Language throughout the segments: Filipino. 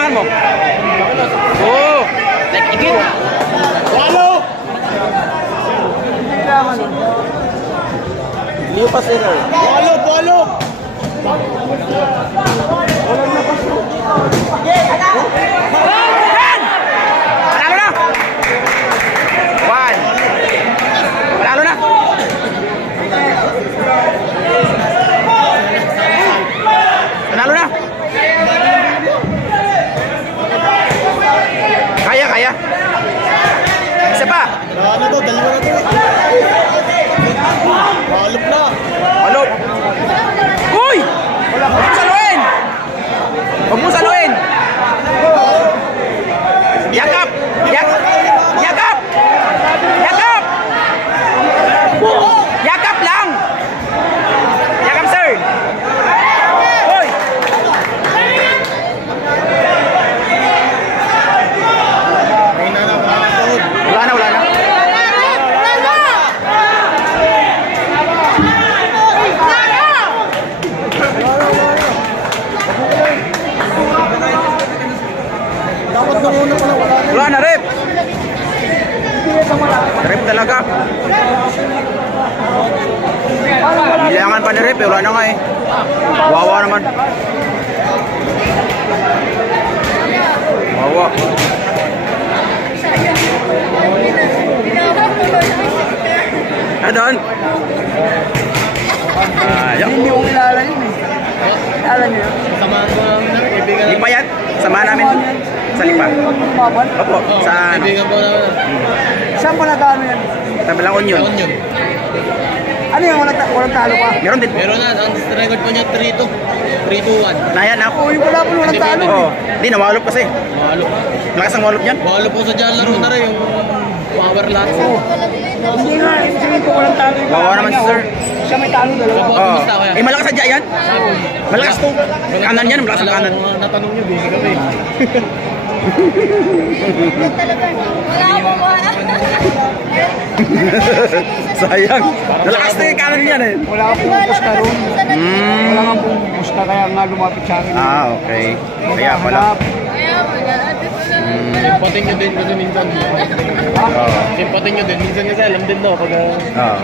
bilangan mo? Oh! Ikit! Walo! Liyo pa sir. Walo! Walo! Panalo na! One! Panalo na! Panalo na! Kaya, kaya! Isa pa! Ano to? Dalawa na to. Walop na. Ano? Uy! Huwag mo saluin! Huwag mo saluin! Yakap! Yakap! Yakap! Yakap! Yakap lang! Yakap, sir! Uy! Wala na, wala na. Dapat na muna pala wala. Wala na, rep! Rep talaga. Kailangan pa ni rep, wala na nga eh. Wawa naman. Wawa. Doon. Hindi ko kilala yun eh. Kilala niyo yun? Samahan ko lang kaibigan Lipa yan. Sama namin. Sa Lipa. Magbumaban? Opo. Sa ano? Kaibigan ko naman. Saan pa nagano yan? Sa Balangon yun. Taon yun. Ano yung walang talo pa? Meron din. Meron na, ang record po niya 3-2. 3-2-1. Nayan ako. Oo, yung wala po walang talo. Oo. Hindi, nawalop kasi. Mahalo pa. Malakas ang walop niyan. Mahalo po sa dyan laro na rin yung power lots. Hindi nga, sabihin ko walang talo yung Wawa naman si sir. Siya may talo dalawa. Opo. Oo. Basta kaya. Eh, malakas sa yan. Malakas to. Kanan yan, malakas ang kanan. Natanong niyo, busy kami. Wala mo mo. Sayang. Malakas na yung kanan yan eh. Wala kang pumupusta roon. Wala kang pumupusta kaya nga lumapit sa akin. Ah, okay. Kaya pala. Kaya mo na. Simpatin niyo din kasi minsan. Simpatin niyo din. Minsan kasi alam din daw pag... Oo.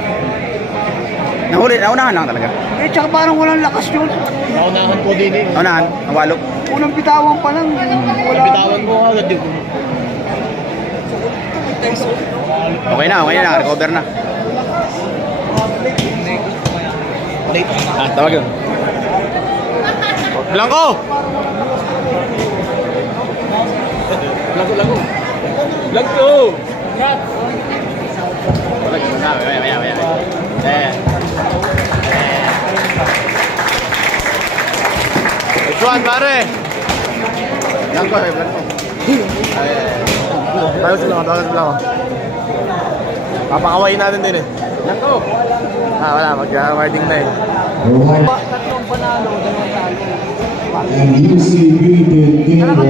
Nahuli, naunahan lang talaga. Eh, tsaka parang walang lakas yun. Naunahan po din eh. Naunahan, nawalop. Unang bitawan pa lang. Wala. Nabitawan ko agad yun. Okay na, naka-recover na. Late. Ah, tawag yun. Blanco! Lago. Blanco! Wala, maya. Which one, pare? Blanco. Tayo sila. Papakawain natin din eh. Blanco! Wala. Mag-wedding na eh. Tatlong panalo, dalawang talo. And UCB did game for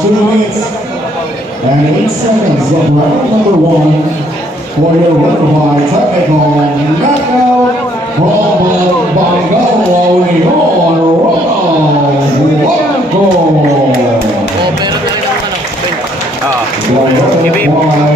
2 minutes and 8 seconds of round number 1 for your winner by technical knockout from Bangalore, Leon Ronald Blanco. Meron na rin ako Oo. Winner by